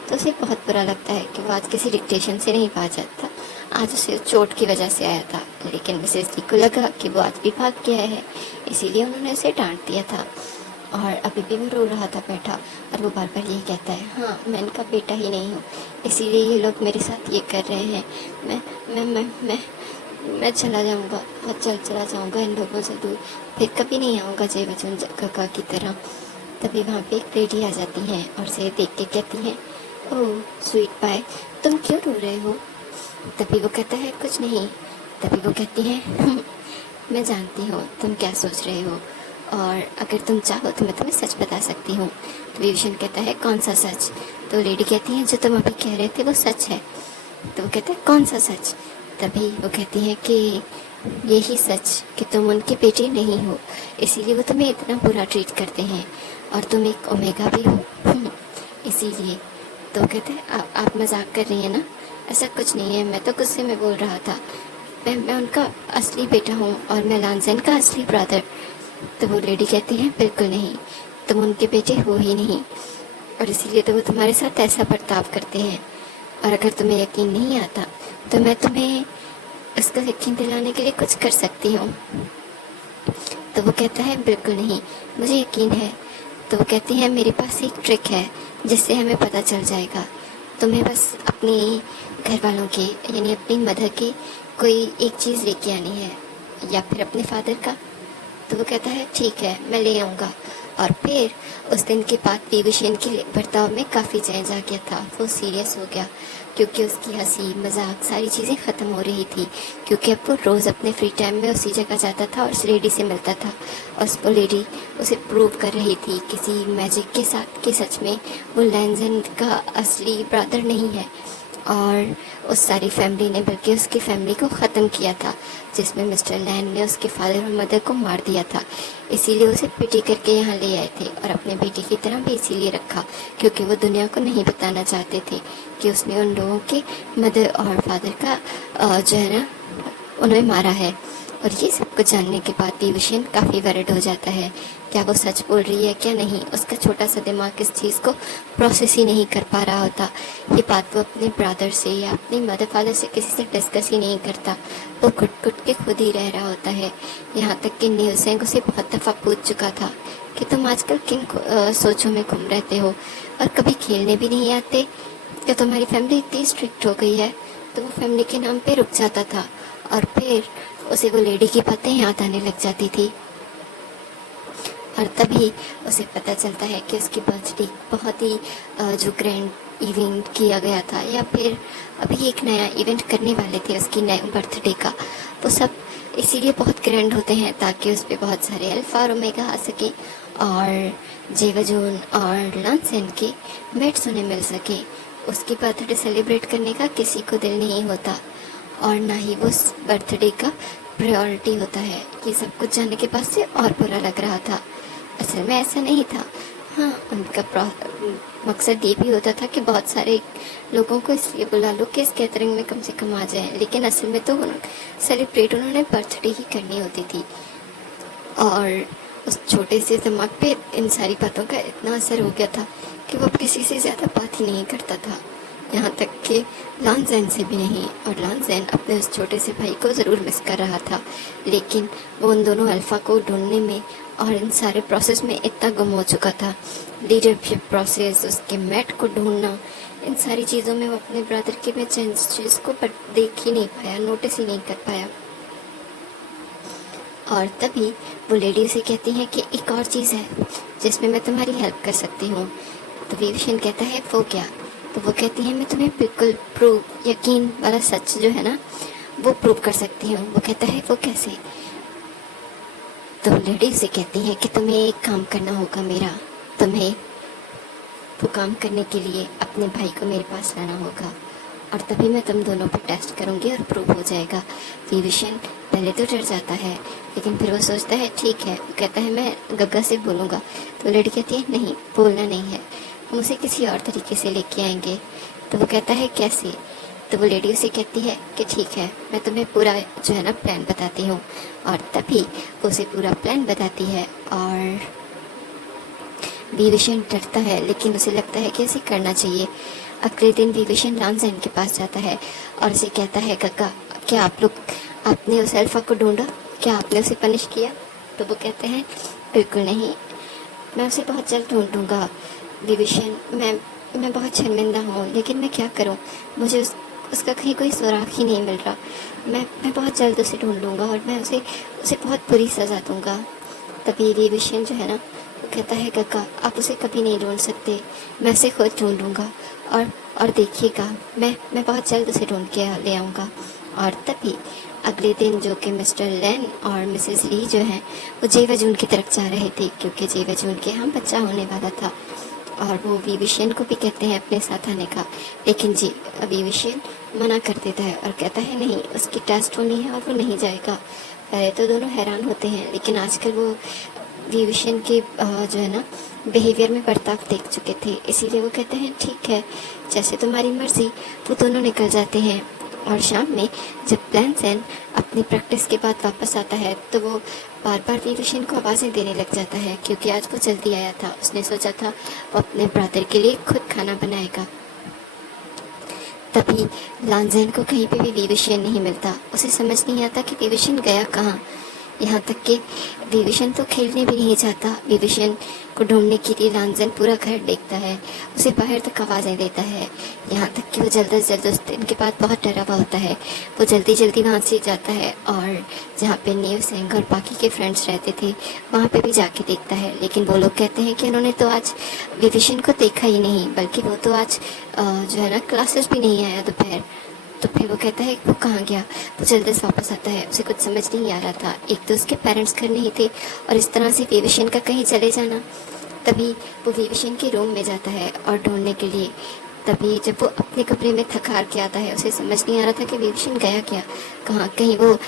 तो उसे बहुत बुरा लगता है कि वो आज किसी डिक्टेशन से नहीं भाग जाता, आज उसे चोट की वजह से आया था। लेकिन मिसेज ली को लगा कि वो आज भी भाग के आया है, इसीलिए उन्होंने उसे डांट दिया था। और अभी भी वो रो रहा था बैठा, और वो बार बार यही कहता है, हाँ मैं इनका बेटा ही नहीं हूँ, इसीलिए ये लोग मेरे साथ ये कर रहे हैं। मैं मैं मैं चला जाऊँगा, और चला जाऊँगा इन लोगों से दूर, फिर कभी नहीं आऊँगा जेवचुन काका की तरह। तभी वहाँ पे एक लेडी आ जाती है और उसे देख के कहती है, ओह स्वीट पाई, तुम क्यों रो रहे हो? तभी वो कहता है, कुछ नहीं। तभी वो कहती है, मैं जानती हूँ तुम क्या सोच रहे हो, और अगर तुम चाहो तो मैं तुम्हें सच बता सकती हूँ। तो विभीषण कहता है, कौन सा सच? तो लेडी कहती है, जो तुम अभी कह रहे थे वो सच है। तो वो कहता है, कौन सा सच? तभी वो कहती है कि यही सच कि तुम उनके बेटे नहीं हो, इसीलिए वो तुम्हें इतना बुरा ट्रीट करते हैं, और तुम एक ओमेगा भी हो, इसीलिए। तो वो कहते हैं, आप मजाक कर रही हैं ना, ऐसा कुछ नहीं है, मैं तो गुस्से में बोल रहा था, मैं उनका असली बेटा हूँ और मैं लांगज़ेन का असली ब्रदर। तो वो लेडी कहती है, बिल्कुल नहीं, तुम उनके बेटे हो ही नहीं, और इसीलिए तो वो तुम्हारे साथ ऐसा बर्ताव करते हैं। और अगर तुम्हें यकीन नहीं आता तो मैं तुम्हें उसका यकीन दिलाने के लिए कुछ कर सकती हूँ। तो वो कहता है, बिल्कुल नहीं, मुझे यकीन है। तो वो कहती है, मेरे पास एक ट्रिक है जिससे हमें पता चल जाएगा, तुम्हें बस अपनी घर वालों की यानी अपनी मदर की कोई एक चीज़ लेके आनी है, या फिर अपने फादर का। तो वो कहता है, ठीक है मैं ले आऊँगा। और फिर उस दिन के बाद विभीषण के बर्ताव में काफ़ी चेंज आ गया था, वो सीरियस हो गया, क्योंकि उसकी हंसी मजाक सारी चीज़ें ख़त्म हो रही थी, क्योंकि अब वो रोज़ अपने फ्री टाइम में उसी जगह जाता था और उस लेडी से मिलता था, और वो लेडी उसे प्रूव कर रही थी किसी मैजिक के साथ कि सच में वो लांगज़ेन का असली ब्रदर नहीं है। और उस सारी फैमिली ने, बल्कि उसकी फैमिली को ख़त्म किया था, जिसमें मिस्टर लैन ने उसके फादर और मदर को मार दिया था। इसीलिए उसे पिटी करके यहाँ ले आए थे, और अपने बेटे की तरह भी इसीलिए रखा क्योंकि वो दुनिया को नहीं बताना चाहते थे कि उसने उन लोगों के मदर और फादर का जो है ना उन्हें मारा है। और ये सब कुछ जानने के बाद विभीषण काफ़ी वरिड हो जाता है, क्या वो सच बोल रही है क्या नहीं। उसका छोटा सा दिमाग इस चीज़ को प्रोसेस ही नहीं कर पा रहा होता। ये बात वो अपने ब्रदर से या अपने मदर फादर से किसी से डिस्कस ही नहीं करता, वो घुट घुट के खुद ही रह रहा होता है। यहाँ तक कि नील सिंह उसे बहुत दफ़ा पूछ चुका था कि तुम आजकल किन सोचों में घूम रहते हो और कभी खेलने भी नहीं आते, क्या तुम्हारी फैमिली इतनी स्ट्रिक्ट हो गई है? तो वो फैमिली के नाम पे रुक जाता था, और फिर उसे वो लेडी की बातें याद आने लग जाती थी। और तभी उसे पता चलता है कि उसकी बर्थडे बहुत ही जो ग्रैंड इवेंट किया गया था, या फिर अभी एक नया इवेंट करने वाले थे उसकी नए बर्थडे का, वो सब इसीलिए बहुत ग्रैंड होते हैं ताकि उस पर बहुत सारे अल्फा और ओमेगा आ सके, और जेवजोन और लांगज़ेन के मेट्स उन्हें मिल सके। उसकी बर्थडे सेलिब्रेट करने का किसी को दिल नहीं होता, और ना ही वो उस बर्थडे का प्रायोरिटी होता है। ये सब कुछ जानने के बाद से और बुरा लग रहा था। असल में ऐसा नहीं था, हाँ उनका मकसद ये भी होता था कि बहुत सारे लोगों को इसलिए बुला लो कि इस गैदरिंग में कम से कम आ जाए, लेकिन असल में तो सेलिब्रेट उन्होंने बर्थडे ही करनी होती थी। और उस छोटे से दिमाग पे इन सारी बातों का इतना असर हो गया था कि वो अब किसी से ज़्यादा बात ही नहीं करता था, यहाँ तक कि लानज़ैन से भी नहीं। और लानज़ैन अपने उस छोटे से भाई को ज़रूर मिस कर रहा था, लेकिन वो उन दोनों अल्फ़ा को ढूंढने में और इन सारे प्रोसेस में इतना गुम हो चुका था। लीडरशिप प्रोसेस, उसके मैट को ढूंढना, इन सारी चीज़ों में वो अपने ब्रदर के में चीज़ को देख ही नहीं पाया, नोटिस ही नहीं कर पाया। और तभी वो लेडी उसे कहती है कि एक और चीज़ है जिसमें मैं तुम्हारी हेल्प कर सकती हूँ। तो विविशन कहता है वो क्या? तो वो कहती है मैं तुम्हें बिल्कुल यकीन वाला सच जो है ना वो प्रूव कर सकती हूँ। वो कहता है वो कैसे? तो लेडी उसे कहती है कि तुम्हें एक काम करना होगा मेरा, तुम्हें वो काम करने के लिए अपने भाई को मेरे पास लाना होगा और तभी मैं तुम दोनों पर टेस्ट करूँगी और प्रूव हो जाएगा। विविशन पहले तो डर जाता है, लेकिन फिर वो सोचता है ठीक है। वो कहता है मैं गग्गा से बोलूँगा। तो लड़की कहती है नहीं, बोलना नहीं है, हम उसे किसी और तरीके से लेके आएंगे। तो वो कहता है कैसे? तो वो लेडी उसे कहती है कि ठीक है, मैं तुम्हें पूरा जो है ना प्लान बताती हूँ। और तभी वो उसे पूरा प्लान बताती है और विविशन डरता है, लेकिन उसे लगता है कि उसे करना चाहिए। अगले दिन विविशन लानज़ैन के पास जाता है और उसे कहता है गग्गा, क्या आपने उस अल्फ़ा को ढूंढा? क्या आपने उसे पनिश किया? तो वो कहते हैं बिल्कुल नहीं, मैं उसे बहुत जल्द ढूंढूंगा। विविशन, मैं बहुत शर्मिंदा हूँ, लेकिन मैं क्या करूँ, मुझे उसका कहीं कोई सुराग ही नहीं मिल रहा। मैं बहुत जल्द उसे ढूंढ लूँगा और मैं उसे बहुत बुरी सज़ा दूँगा। तभी विविशन जो है ना वो कहता है गग्गा, आप उसे कभी नहीं ढूंढ सकते, मैं उसे खुद ढूंढूंगा और देखिएगा, मैं बहुत जल्द उसे ढूंढ के ले आऊँगा। और तभी अगले दिन जो कि मिस्टर लैन और मिसेस ली जो हैं वो जेवाजून की तरफ जा रहे थे, क्योंकि जेवाजून के यहाँ बच्चा होने वाला था। और वो विविशन को भी कहते हैं अपने साथ आने का, लेकिन विविशन मना कर देता है और कहता है नहीं, उसकी टेस्ट होनी है और वो नहीं जाएगा। पहले तो दोनों हैरान होते हैं, लेकिन आजकल वो विविशन के जो है ना बिहेवियर में बर्ताव देख चुके थे, इसीलिए वो कहते हैं ठीक है, जैसे तुम्हारी मर्जी। वो दोनों निकल जाते हैं और शाम में जब लानज़ैन अपनी प्रैक्टिस के बाद वापस आता है तो वो बार बार विविशन को आवाज़ें देने लग जाता है, क्योंकि आज वो जल्दी आया था। उसने सोचा था वो अपने ब्रदर के लिए खुद खाना बनाएगा। तभी लानज़ैन को कहीं पे भी विविशन नहीं मिलता। उसे समझ नहीं आता कि विविशन गया कहाँ। यहाँ तक कि विविशन तो खेलने भी नहीं चाहता। विविशन को ढूंढने के लिए लानज़ैन पूरा घर देखता है, उसे बाहर तक आवाज़ें देता है, यहाँ तक कि वो जल्द से जल्द उस दिन के बाद बहुत डरा हुआ होता है। वो जल्दी जल्दी वहाँ से जाता है और जहाँ पे नीव सिंह और बाकी के फ्रेंड्स रहते थे वहाँ पे भी जाके देखता है, लेकिन वो लोग कहते हैं कि उन्होंने तो आज विविशन को देखा ही नहीं, बल्कि वो तो आज जो है ना क्लासेस भी नहीं आया दोपहर। तो फिर वो कहता है वो कहाँ गया। वो जल्दी से वापस आता है, उसे कुछ समझ नहीं आ रहा था। एक तो उसके पेरेंट्स घर नहीं थे और इस तरह से विविशन का कहीं चले जाना। तभी वो विविशन के रूम में जाता है और ढूंढने के लिए। तभी जब वो अपने कमरे में थक हार के आता है, उसे समझ नहीं आ रहा था कि विविशन गया क्या, कहाँ। कहीं वो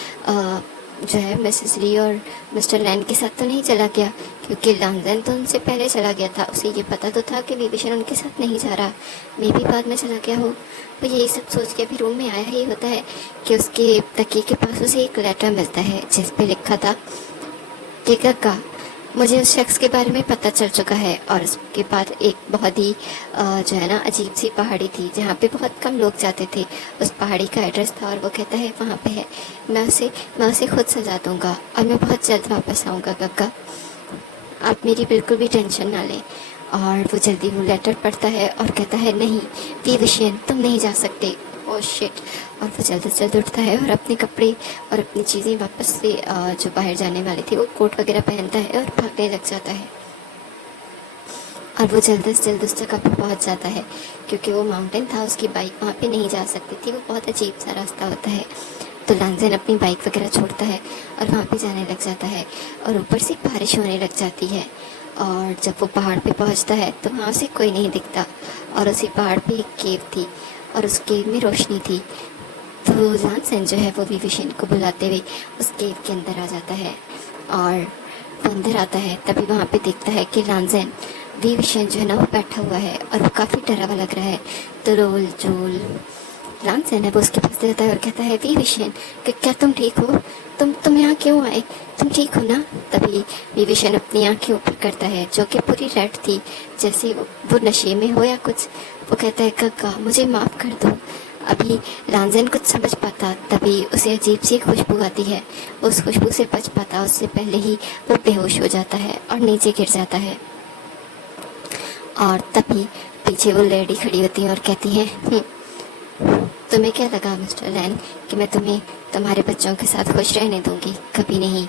जो है मिसेस ली और मिस्टर लैन के साथ तो नहीं चला गया, क्योंकि लानज़ैन तो उनसे पहले चला गया था। उसे ये पता तो था कि विविशन उनके साथ नहीं जा रहा, मे भी बाद में चला गया हो। वो यही सब सोच के अभी रूम में आया ही होता है कि उसके तकिए के पास उसे एक लेटर मिलता है जिस पे लिखा था कि गग्गा, मुझे उस शख्स के बारे में पता चल चुका है। और उसके बाद एक बहुत ही जो है ना अजीब सी पहाड़ी थी जहाँ पे बहुत कम लोग जाते थे। उस पहाड़ी का एड्रेस था और वो कहता है वहाँ पे है, मैं उसे खुद सजा दूँगा और मैं बहुत जल्द वापस आऊँगा गग्गा, आप मेरी बिल्कुल भी टेंशन ना लें। और वो जल्दी वो लेटर पढ़ता है और कहता है नहीं विविशन, तुम नहीं जा सकते। Oh shit. और वो जल्द से जल्द उठता है और अपने कपड़े और अपनी चीज़ें वापस से जो बाहर जाने वाले थे वो कोट वगैरह पहनता है और भागने लग जाता है। और वो जल्द से जल्द उस जगह पर पहुंच जाता है, क्योंकि वो माउंटेन था, उसकी बाइक वहाँ पे नहीं जा सकती थी, वो बहुत अजीब सा रास्ता होता है। तो लानज़ैन अपनी बाइक वगैरह छोड़ता है और वहाँ पे जाने लग जाता है और ऊपर से बारिश होने लग जाती है। और जब वो पहाड़ पे पहुँचता है तो वहाँ से कोई नहीं दिखता और उसी पहाड़ पे एक केव थी और उस केव में रोशनी थी। तो लानज़ैन जो है वो विविशन को बुलाते हुए उस केव के अंदर आ जाता है और वो अंदर आता है। तभी वहाँ पे देखता है कि लानज़ैन विविशन जो है ना वो बैठा हुआ है और वो काफ़ी डरा हुआ लग रहा है। तो रोल जोल लांसन है वो उसके पास जाता है और कहता है, वी विशन, क्या तुम ठीक हो? तुम यहाँ क्यों आए? तुम ठीक हो ना? तभी विभीषण अपनी आंखें ऊपर करता है जो कि पूरी रेड थी, जैसे वो नशे में हो या कुछ। वो कहता है, कक्का मुझे माफ़ कर दो। अभी लांजन कुछ समझ पाता तभी उसे अजीब सी खुशबू आती है। उस खुशबू से बच पाता उससे पहले ही वो बेहोश हो जाता है और नीचे गिर जाता है। और तभी पीछे वो लेडी खड़ी होती है और कहती है, तुम्हें क्या लगा मिस्टर लैन कि मैं तुम्हें तुम्हारे बच्चों के साथ खुश रहने दूंगी? कभी नहीं।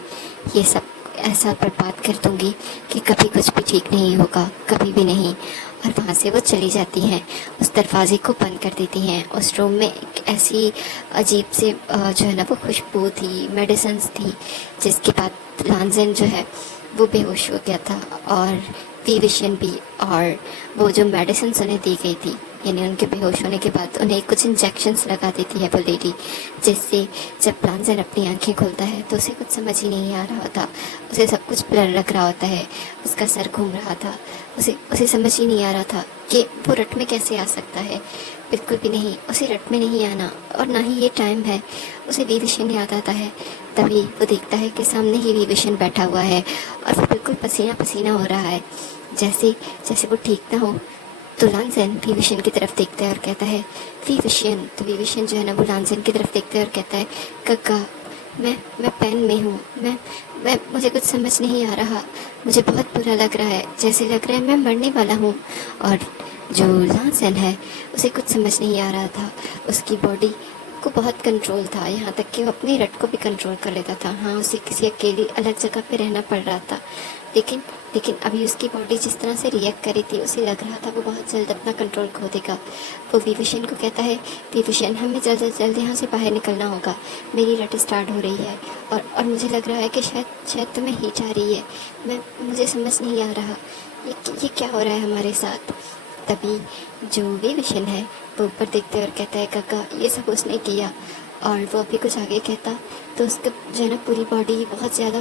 ये सब ऐसा बर्बाद कर दूंगी कि कभी कुछ भी ठीक नहीं होगा, कभी भी नहीं। और वहाँ से वो चली जाती हैं, उस दरवाजे को बंद कर देती हैं। उस रूम में एक ऐसी अजीब से जो है ना वो खुशबू थी, मेडिसिन थी, जिसके बाद लांजन जो है वो बेहोश हो गया था और विभीषण भी। और वो जो मेडिसिन उन्हें दी गई थी, यानी उनके बेहोश होने के बाद उन्हें कुछ इंजेक्शंस लगा देती है वो लेडी, जिससे जब लांजन अपनी आंखें खोलता है तो उसे कुछ समझ ही नहीं आ रहा होता। उसे सब कुछ ब्लर लग रहा होता है, उसका सर घूम रहा था। उसे समझ ही नहीं आ रहा था कि वो रट में कैसे आ सकता है। बिल्कुल भी नहीं, उसे रट में नहीं आना, और ना ही ये टाइम है। उसे विभीषण याद आता है। तभी वो देखता है कि सामने ही विभीषण बैठा हुआ है और वो बिल्कुल पसीना पसीना हो रहा है, जैसे जैसे वो ठीक ना हो। तो लांजन विभीषण की तरफ देखता है और कहता है, विभीषण। तो विभीषण जो है ना वो लांजन की तरफ देखता है और कहता है, कक्का मैं पेन में हूँ, मैं मुझे कुछ समझ नहीं आ रहा, मुझे बहुत बुरा लग रहा है, जैसे लग रहा है मैं मरने वाला हूँ। और जो लांजन है उसे कुछ समझ नहीं आ रहा था। उसकी बॉडी को बहुत कंट्रोल था, यहाँ तक कि वो अपनी रट को भी कंट्रोल कर लेता था। हाँ, उसे किसी अकेली अलग जगह पे रहना पड़ रहा था, लेकिन अभी उसकी बॉडी जिस तरह से रिएक्ट करी थी उसे लग रहा था वो बहुत जल्द अपना कंट्रोल खो देगा। वो विभीषण को कहता है, विभीषण हमें जल्द से जल्द यहाँ से बाहर निकलना होगा, मेरी रट स्टार्ट हो रही है और मुझे लग रहा है कि शायद तुम्हें हीट आ रही है। मुझे समझ नहीं आ रहा ये क्या हो रहा है हमारे साथ। तभी जो विभीषण है वो ऊपर देखते और कहता है, काका ये सब उसने किया। और वो अभी कुछ आगे कहता तो उसका जो है ना पूरी बॉडी बहुत ज़्यादा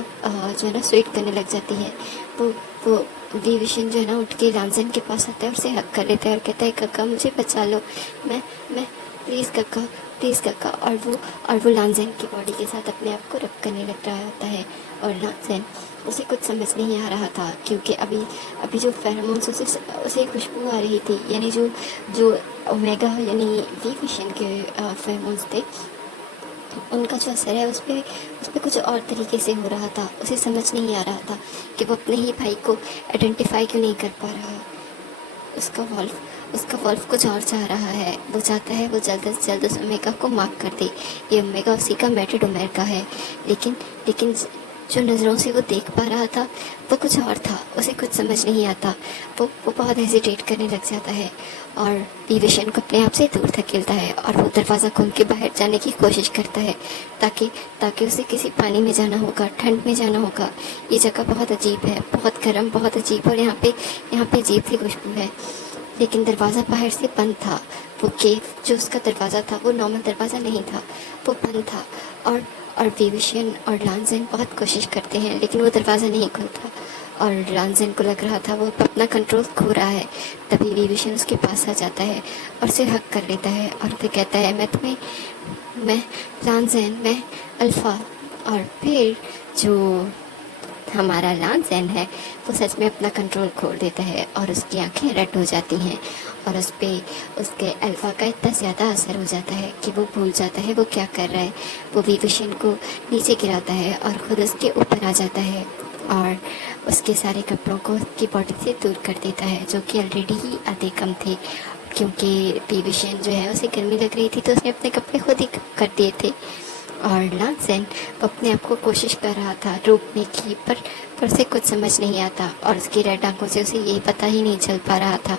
जो है ना स्वेट करने लग जाती है। वो विभीषण जो है ना उठ के लांजन के पास आता है और उसे हक कर लेता है और कहता है, काका मुझे बचा लो, मैं प्लीज़ काका। और वो लांजन की बॉडी के साथ अपने आप को रब करने लग रहा होता है। और लांजन उसे कुछ समझ नहीं आ रहा था, क्योंकि अभी जो फेरोमोन्स उसे खुशबू आ रही थी, यानी जो ओमेगा यानी विभीषण के फेरोमोन्स थे, उनका जो असर है उस पर कुछ और तरीके से हो रहा था। उसे समझ नहीं आ रहा था कि वो अपने ही भाई को आइडेंटिफाई क्यों नहीं कर पा रहा। उसका वॉल्फ कुछ और चाह रहा है। वो चाहता है वो जल्द से जल्द उस ओमेगा को मार्क कर दे। ये ओमेगा उसी का मेटेड ओमेगा है, लेकिन जो नज़रों से वो देख पा रहा था वो कुछ और था। उसे कुछ समझ नहीं आता। वो बहुत हेजिटेट करने लग जाता है और विभीषण को अपने आप से दूर धकेलता है और वो दरवाज़ा खोल के बाहर जाने की कोशिश करता है, ताकि उसे किसी पानी में जाना होगा, ठंड में जाना होगा। ये जगह बहुत अजीब है, बहुत गर्म, बहुत अजीब, और यहाँ पे अजीब सी खुशबू है। लेकिन दरवाज़ा बाहर से बंद था। वो केव जो उसका दरवाज़ा था वो नॉर्मल दरवाज़ा नहीं था, वो बंद था। और विभीषण और लांजन बहुत कोशिश करते हैं लेकिन वो दरवाज़ा नहीं खुलता और लांजन को लग रहा था वो अपना कंट्रोल खो रहा है। तभी विभीषण उसके पास आ जाता है और उसे हक कर लेता है और फिर कहता है, मैं लांजन, मैं अल्फ़ा। और फिर जो हमारा लांजन है वो सच में अपना कंट्रोल खो देता है और उसकी आंखें रेड हो जाती हैं और उस पर उसके अल्फ़ा का इतना ज़्यादा असर हो जाता है कि वो भूल जाता है वो क्या कर रहा है। वो विभीषण को नीचे गिराता है और ख़ुद उसके ऊपर आ जाता है और उसके सारे कपड़ों को उसकी बॉडी से दूर कर देता है, जो कि ऑलरेडी ही आधे कम थे, क्योंकि विभीषण जो है उसे गर्मी लग रही थी तो उसने अपने कपड़े खुद ही कर दिए थे। और लांजन अपने आप को कोशिश कर रहा था रोकने की, पर उसे कुछ समझ नहीं आता और उसकी रेड आंखों से उसे ये पता ही नहीं चल पा रहा था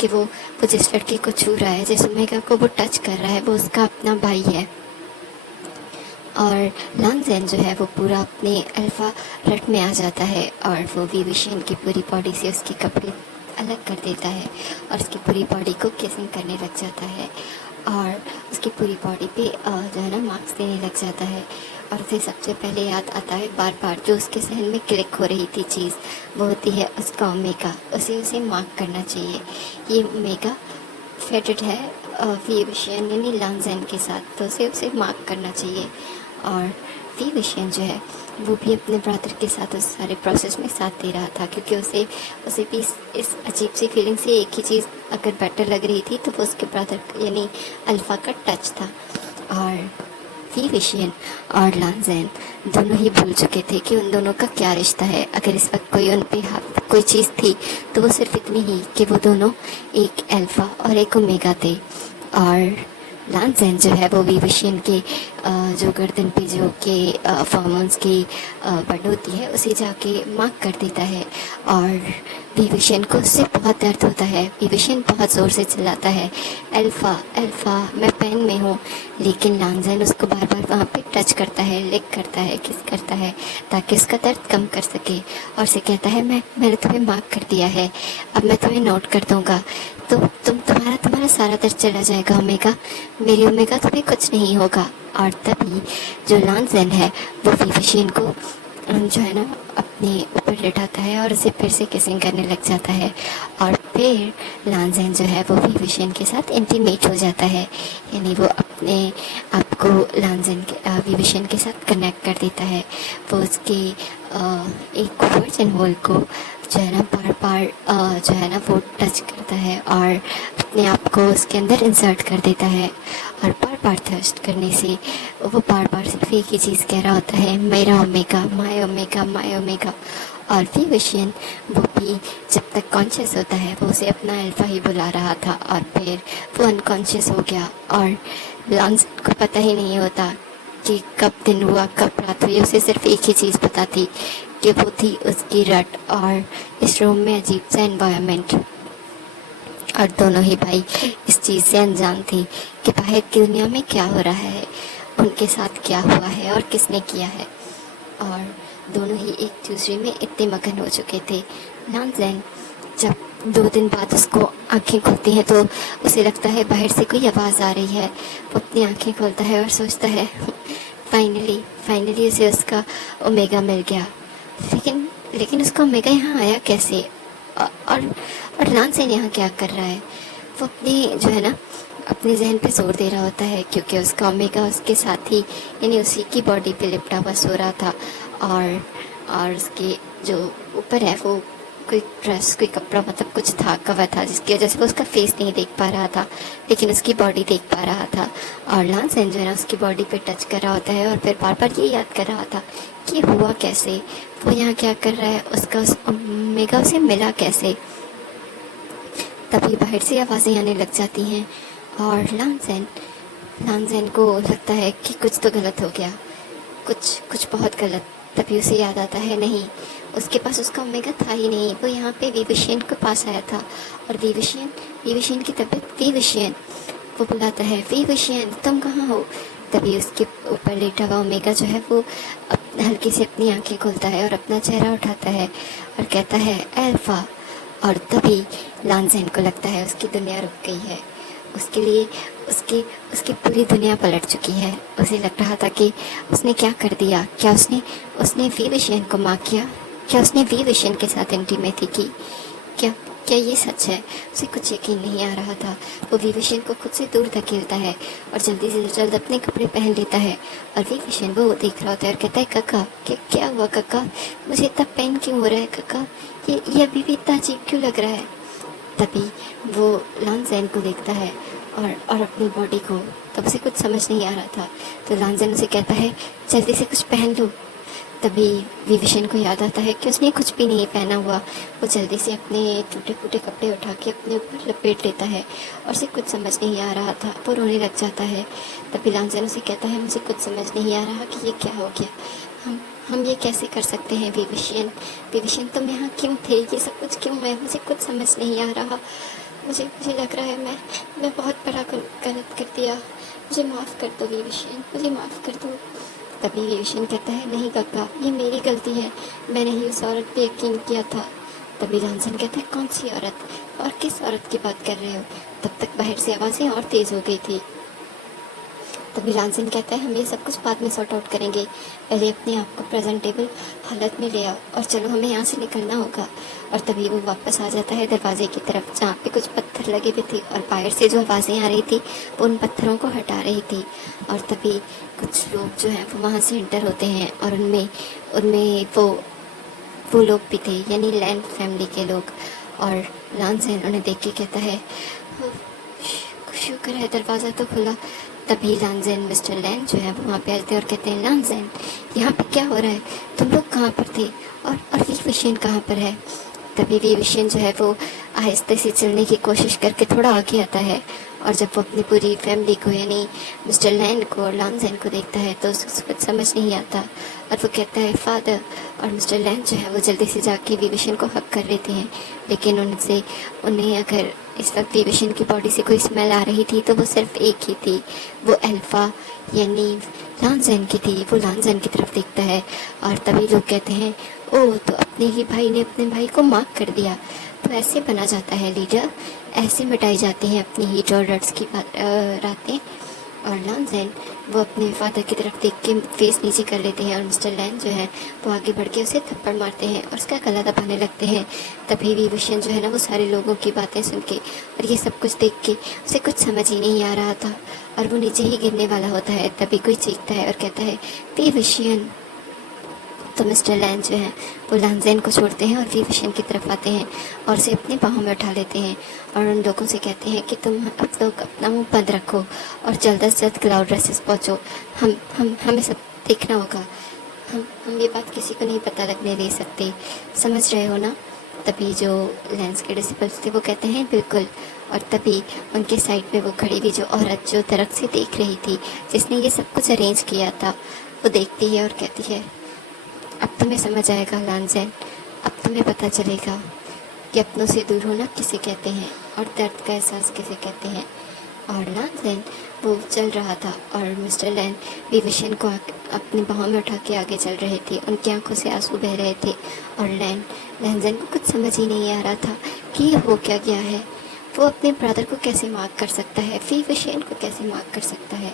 कि वो जिस लड़की को छू रहा है, जिस ओमेगा को वो टच कर रहा है, वो उसका अपना भाई है। और लांजन जो है वो पूरा अपने अल्फ़ा रट में आ जाता है और वो विभीषण की पूरी बॉडी से उसके कपड़े अलग कर देता है और उसकी पूरी बॉडी को किसिंग करने लग जाता है और उसकी पूरी बॉडी पे जो है ना मार्क्स देने लग जाता है। और उसे सबसे पहले याद आता है बार बार जो उसके सहन में क्लिक हो रही थी चीज़, वो होती है उसका ओमेगा। उसे मार्क करना चाहिए। ये ओमेगा फेटेड है वी विशियन यानी लांगज़ेन के साथ, तो उसे मार्क करना चाहिए। और वी विशियन जो है वो भी अपने ब्रदर के साथ उस सारे प्रोसेस में साथ दे रहा था, क्योंकि उसे भी इस अजीब सी फीलिंग से एक ही चीज़ अगर बेटर लग रही थी तो वो उसके ब्रदर यानी अल्फ़ा का टच था। और वी विशियन और लांगज़ेन दोनों ही भूल चुके थे कि उन दोनों का क्या रिश्ता है। अगर इस वक्त कोई उन पे कोई चीज़ थी तो वो सिर्फ इतनी ही कि वो दोनों एक अल्फ़ा और एक ओमेगा थे। और लांगज़ेन जो है वो वी विशियन के जो गर्दन पे जो के फॉर्मोन्स की बंड होती है उसे जाके मार्क कर देता है। और वी विशियन को उससे बहुत दर्द होता है। वी विशियन बहुत ज़ोर से चिल्लाता है, अल्फ़ा अल्फ़ा मैं पेन में हूँ। लेकिन लांगज़ेन उसको बार बार वहाँ पे टच करता है, लिक करता है, किस करता है ताकि उसका दर्द कम कर सके। और उसे कहता है मैंने तुम्हें मार्क कर दिया है, अब मैं तुम्हें नोट कर दूँगा, तो तुम्हारा सारा दर्द चला जाएगा ओमेगा, मेरी ओमेगा तुम्हें कुछ नहीं होगा। और तभी जो लांगज़ेन है वो वी विशियन को जो है ना अपने ऊपर लिटाता है और उसे फिर से किसिंग करने लग जाता है। और फिर लांगज़ेन जो है वो वी विशियन के साथ इंटीमेट हो जाता है, यानी वो अपने आप को लांगज़ेन के वी विशियन के साथ कनेक्ट कर देता है। वो उसके एक वर्जिन होल को जो है ना बार बार जो है ना वो टच करता है और अपने आप को उसके अंदर इंसर्ट कर देता है। और बार बार थर्स्ट करने से वो बार बार सिर्फ एक ही चीज़ कह रहा होता है, मेरा omega, my omega, my omega. और वी विशियन वो भी जब तक कॉन्शियस होता है वो उसे अपना अल्फ़ा ही बुला रहा था, और फिर वो अनकॉन्शियस हो गया। और लांगज़ेन को पता ही नहीं होता कि कब दिन हुआ कब रात हुई। उसे सिर्फ एक ही चीज़ पता थी कि वो थी उसकी रट और इस रूम में अजीब सा एनवायरनमेंट। और दोनों ही भाई इस चीज़ से अनजान थे कि बाहर की दुनिया में क्या हो रहा है, उनके साथ क्या हुआ है और किसने किया है। और दोनों ही एक दूसरे में इतने मगन हो चुके थे। लांगज़ेन जब 2 दिन बाद उसको आंखें खुलती हैं तो उसे लगता है बाहर से कोई आवाज़ आ रही है। वो अपनी आंखें खोलता है और सोचता है फाइनली उसे उसका ओमेगा मिल गया। लेकिन उसका ओमेगा यहाँ आया कैसे? और लांगज़ेन यहाँ क्या कर रहा है? वो अपनी जो है ना अपने जहन पे जोर दे रहा होता है, क्योंकि उसका ओमेगा उसके साथ ही यानी उसी की बॉडी पे लिपटा हुआ सो रहा था। और उसके जो ऊपर है वो कोई ड्रेस, कोई कपड़ा, मतलब कुछ था, कवर था, जिसकी वजह से वो उसका फेस नहीं देख पा रहा था, लेकिन उसकी बॉडी देख पा रहा था। और लांगज़ेन जो है ना उसकी बॉडी पे टच कर रहा होता है और फिर बार बार ये याद कर रहा था कि हुआ कैसे, वो यहाँ क्या कर रहा है, उसका उस ओमेगा उसे मिला कैसे। तभी बाहर से आवाज़ें आने लग जाती हैं और लांगज़ेन को लगता है कि कुछ तो गलत हो गया, कुछ बहुत गलत। तभी उसे याद आता है नहीं, उसके पास उसका ओमेगा था ही नहीं, वो यहाँ पे वी विशियन के पास आया था। और वी विशियन की तबीयत, वी विशियन, वो बुलाता है, वी विशियन तुम कहाँ हो? तभी उसके ऊपर लेटा हुआ ओमेगा जो है वो हल्की से अपनी आंखें खोलता है और अपना चेहरा उठाता है और कहता है अल्फ़ा। और तभी लांगज़ेन को लगता है उसकी दुनिया रुक गई है, उसके लिए उसकी पूरी दुनिया पलट चुकी है। उसे लग रहा था कि उसने क्या कर दिया, क्या उसने वी विशियन को मार किया, क्या उसने वी विशियन के साथ इंटीमेसी की, क्या ये सच है? उसे कुछ यकीन नहीं आ रहा था। वो वी विशियन को खुद से दूर धकेलता है और जल्दी से जल्द अपने कपड़े पहन लेता है। और वी विशियन वो देख रहा होता है और कहता है काका क्या हुआ काका, मुझे इतना पेन क्यों हो रहा है काका, ये अभी भी इतना अजीब क्यों लग रहा है? तभी वो लांगज़ेन को देखता है और अपनी बॉडी को, तब उसे कुछ समझ नहीं आ रहा था। तो लांगज़ेन उसे कहता है जल्दी से कुछ पहन लो। तभी वी विशियन को याद आता है कि उसने कुछ भी नहीं पहना हुआ। वो जल्दी से अपने टूटे फूटे कपड़े उठा के अपने ऊपर लपेट लेता है और उसे कुछ समझ नहीं आ रहा था, वो रोने लग जाता है। तभी लांगज़ेन उसे कहता है मुझे कुछ समझ नहीं आ रहा कि ये क्या हो गया, हम ये कैसे कर सकते हैं वी विशियन तुम यहाँ क्यों थे, ये सब कुछ क्यों है, मुझे कुछ समझ नहीं आ रहा। मुझे लग रहा है मैं बहुत बड़ा गलत कर दिया, मुझे माफ़ कर दो वी विशियन, मुझे माफ़ कर दो। तभी वी विशियन कहता है नहीं काका, ये मेरी गलती है, मैंने ही उस औरत पे यकीन किया था। तभी लांगज़ेन कहता है कौन सी औरत और किस औरत की बात कर रहे हो? तब तक बाहर से आवाज़ें और तेज़ हो गई थी तभी लालचंद कहता है हम ये सब कुछ बाद में सॉर्ट आउट करेंगे, पहले अपने आप को प्रेजेंटेबल हालत में ले आओ और चलो हमें यहाँ से निकलना होगा। और तभी वो वापस आ जाता है दरवाजे की तरफ जहाँ पे कुछ पत्थर लगे हुए थे और बाहर से जो आवाज़ें आ रही थी वो उन पत्थरों को हटा रही थी। और तभी कुछ लोग जो हैं वो वहाँ से एंटर होते हैं और उनमें उनमें वो लोग भी थे, यानी लैंड फैमिली के लोग। और लालचंद उन्हें देख के कहता है शुक्र है दरवाज़ा तो खुला। तभी लालचंद मिस्टर लैंड जो है वो वहाँ पे आते हैं और कहते हैं लालचंद यहाँ पे क्या हो रहा है, तुम लोग कहाँ पर थे और विविशन कहाँ पर है। तभी विविशन जो है वो आहिस्ते से चलने की कोशिश करके थोड़ा आगे आता है और जब वो अपनी पूरी फैमिली को यानी मिस्टर लैंड को और लालचंद को देखता है तो उसको कुछ समझ नहीं आता और वो कहता है फादर। और मिस्टर लैंड जो है वो जल्दी से जाके विविशन को हक कर लेते हैं, लेकिन उन्हें अगर इस वक्त विविशन की बॉडी से कोई स्मेल आ रही थी तो वो सिर्फ एक ही थी, वो अल्फा यानी लालचंद की थी। वो लालचंद की तरफ देखता है और तभी लोग कहते हैं ओह तो अपने ही भाई ने अपने भाई को मार्क कर दिया। तो ऐसे बना जाता है लीडर, ऐसे मिटाई जाती हैं अपनी हीट और रट्स की रातें। और लालचंद वो अपने फादर की तरफ देख के फेस नीचे कर लेते हैं और मिस्टर लैंड जो है वो आगे बढ़ के उसे थप्पड़ मारते हैं और उसका गला दबाने लगते हैं। तभी विविशन जो है ना वो सारे लोगों की बातें सुन के और ये सब कुछ देख के उसे कुछ समझ ही नहीं आ रहा था और वो नीचे ही गिरने वाला होता है। तभी कोई चीखता है और कहता है विविशन। तो मिस्टर लैंड जो है वो लालचंद को छोड़ते हैं और विविशन की तरफ आते हैं और उसे अपने बाहों में उठा लेते हैं और उन लोगों से कहते हैं कि तुम अब लोग अपना मुंह बंद रखो और जल्द से जल्द क्लाउड रेसेस पहुँचो, हमें सब देखना होगा, हम ये बात किसी को नहीं पता लगने दे सकते, समझ रहे हो ना। तभी जो लैंस के डिसिपल्स थे वो कहते हैं बिल्कुल। और तभी उनके साइड में वो खड़ी हुई जो औरत जो दरख्त से देख रही थी जिसने ये सब कुछ अरेंज किया था वो देखती है और कहती है अब तुम्हें समझ आएगा लालचंद, अब तुम्हें पता चलेगा कि अपनों से दूर होना किसे कहते हैं और दर्द का एहसास किसे कहते हैं। और लालचंद वो चल रहा था और मिस्टर लैंड विविशन को अपनी बाहों में उठा के आगे चल रहे थे, उनकी आंखों से आंसू बह रहे थे और लालचंद को कुछ समझ ही नहीं आ रहा था कि ये हो क्या गया है। वो अपने ब्रदर को कैसे मार्क कर सकता है, विविशन को कैसे मार्क कर सकता है,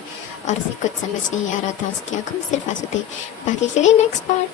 और उसे कुछ समझ नहीं आ रहा था। उसकी आंखों में सिर्फ आंसू थे। बाकी के लिए नेक्स्ट पार्ट।